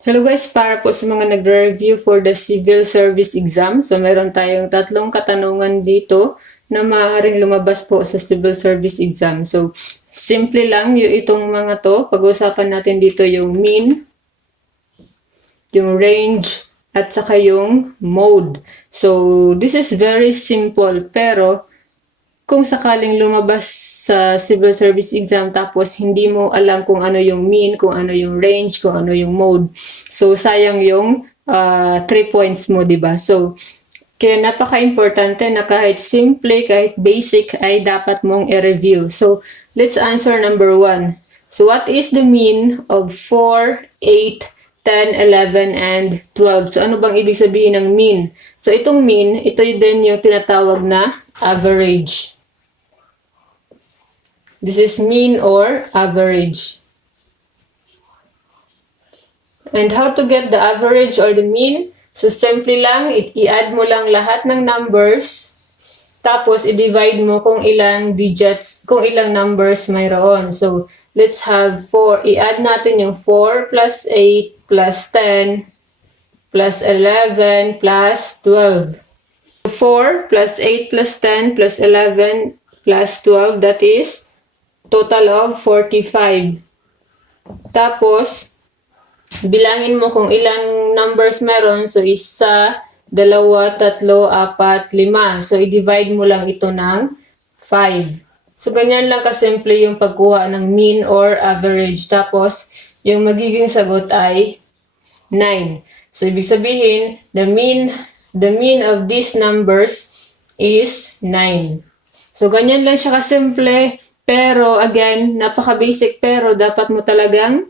Hello guys, para po sa mga nagre-review for the civil service exam. So meron tayong tatlong katanungan dito na maaaring lumabas po sa civil service exam. So simple lang yung itong mga to. Pag-usapan natin dito yung mean, yung range, at saka yung mode. So this is very simple pero kung sakaling lumabas sa civil service exam tapos hindi mo alam kung ano yung mean, kung ano yung range, kung ano yung mode. So, sayang yung 3 points mo, di ba? So, kaya napaka-importante na kahit simple, kahit basic, ay dapat mong i-review. So, let's answer number 1. So, what is the mean of 4, 8, 10, 11, and 12? So, ano bang ibig sabihin ng mean? So, itong mean, ito din yung tinatawag na average. This is mean or average. And how to get the average or the mean? So, simply lang, i-add mo lang lahat ng numbers, tapos i-divide mo kung ilang digits, kung ilang numbers mayroon. So, let's have 4. I-add natin yung 4 plus 8 plus 10 plus 11 plus 12. 4 plus 8 plus 10 plus 11 plus 12, that is total of 45. Tapos, bilangin mo kung ilang numbers meron. So, 1, 2, 3, 4, 5. So, i-divide mo lang ito ng 5. So, ganyan lang kasimple yung pagkuha ng mean or average. Tapos, yung magiging sagot ay 9. So, ibig sabihin, the mean of these numbers is 9. So, ganyan lang siya kasimple. Pero, again, napaka-basic pero dapat mo talagang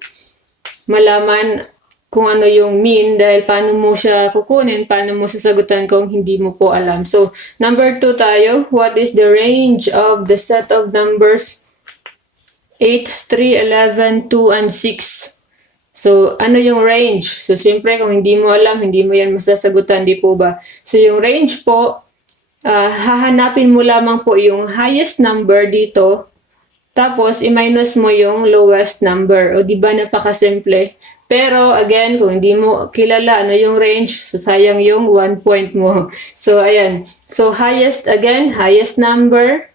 malaman kung ano yung mean dahil paano mo siya kukunin, paano mo sasagutan kung hindi mo po alam. So, number 2 tayo. What is the range of the set of numbers 8, 3, 11, 2, and 6? So, ano yung range? So, siyempre, kung hindi mo alam, hindi mo yan masasagutan, di po ba? So, yung range po, hahanapin mo lamang po yung highest number dito. Tapos, i-minus mo yung lowest number. O, di ba napakasimple? Pero, again, kung hindi mo kilala ano yung range, so sayang yung 1 point mo. So, ayan. So, highest, again, highest number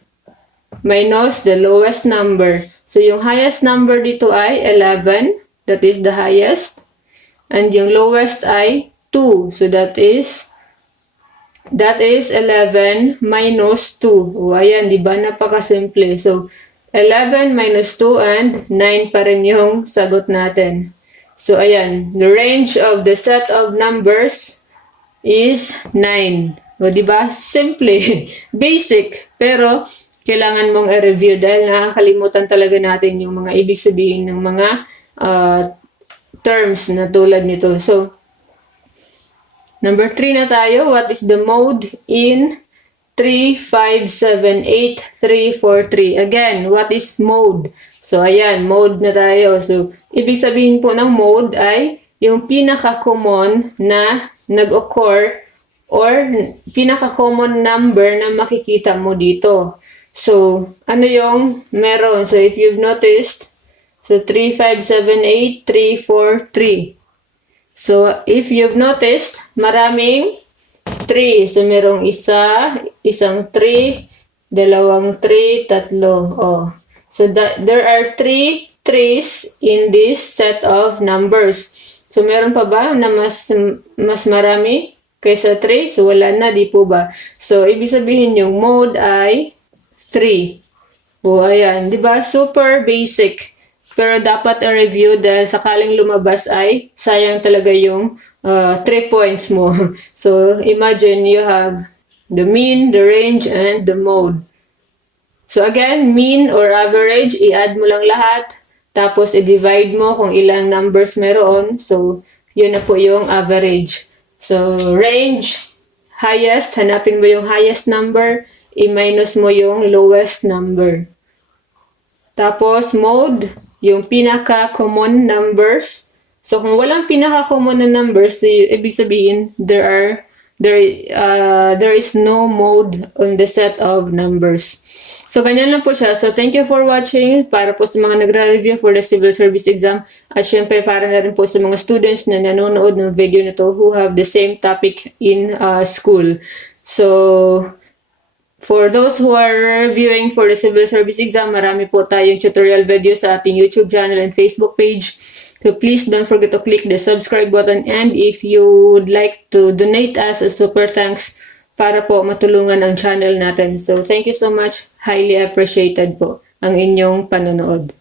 minus the lowest number. So, yung highest number dito ay 11. That is the highest. And yung lowest ay 2. So, that is 11 minus 2. O, ayan, di ba napakasimple? So, 11 minus 2 and 9 pa rin yung sagot natin. So, ayan. The range of the set of numbers is 9. O, diba? Simple. Basic. Pero, kailangan mong i-review dahil nakakalimutan talaga natin yung mga ibig sabihin ng mga terms na tulad nito. So, number 3 na tayo. What is the mode in 3, 5, 7, 8, 3, 4, 3. Again, what is mode? So, ayan, mode na tayo. So, ibig sabihin po ng mode ay yung pinaka-common na nag-occur or pinaka-common number na makikita mo dito. So, ano yung meron? So, if you've noticed, so 3, 5, 7, 8, 3, 4, 3. So, if you've noticed, maraming 3. So, merong isang 3, dalawang 3, tatlo. Oh. So, there are 3 3s in this set of numbers. So, meron pa ba na mas marami kaysa 3? So, wala na, di po ba? So, ibig sabihin yung mode ay 3. O, ayan. Di ba? Super basic. Pero dapat i-review dahil sakaling lumabas ay sayang talaga yung 3 points mo. So, imagine you have the mean, the range, and the mode. So, again, mean or average, i-add mo lang lahat. Tapos, i-divide mo kung ilang numbers meron. So, yun na po yung average. So, range, highest, hanapin mo yung highest number. I-minus mo yung lowest number. Tapos, mode, yung pinaka-common numbers. So, kung walang pinaka-common na numbers, ibig sabihin, there are there is no mode on the set of numbers. So, ganyan lang po siya. So, thank you for watching para po sa mga nagra-review for the civil service exam. At syempre, para na rin po sa mga students na nanonood ng video na to who have the same topic in school. So, for those who are reviewing for the civil service exam, marami po tayong tutorial video sa ating YouTube channel and Facebook page. So please don't forget to click the subscribe button, and if you would like to donate us a super thanks para po matulungan ang channel natin. So thank you so much. Highly appreciated po ang inyong panonood.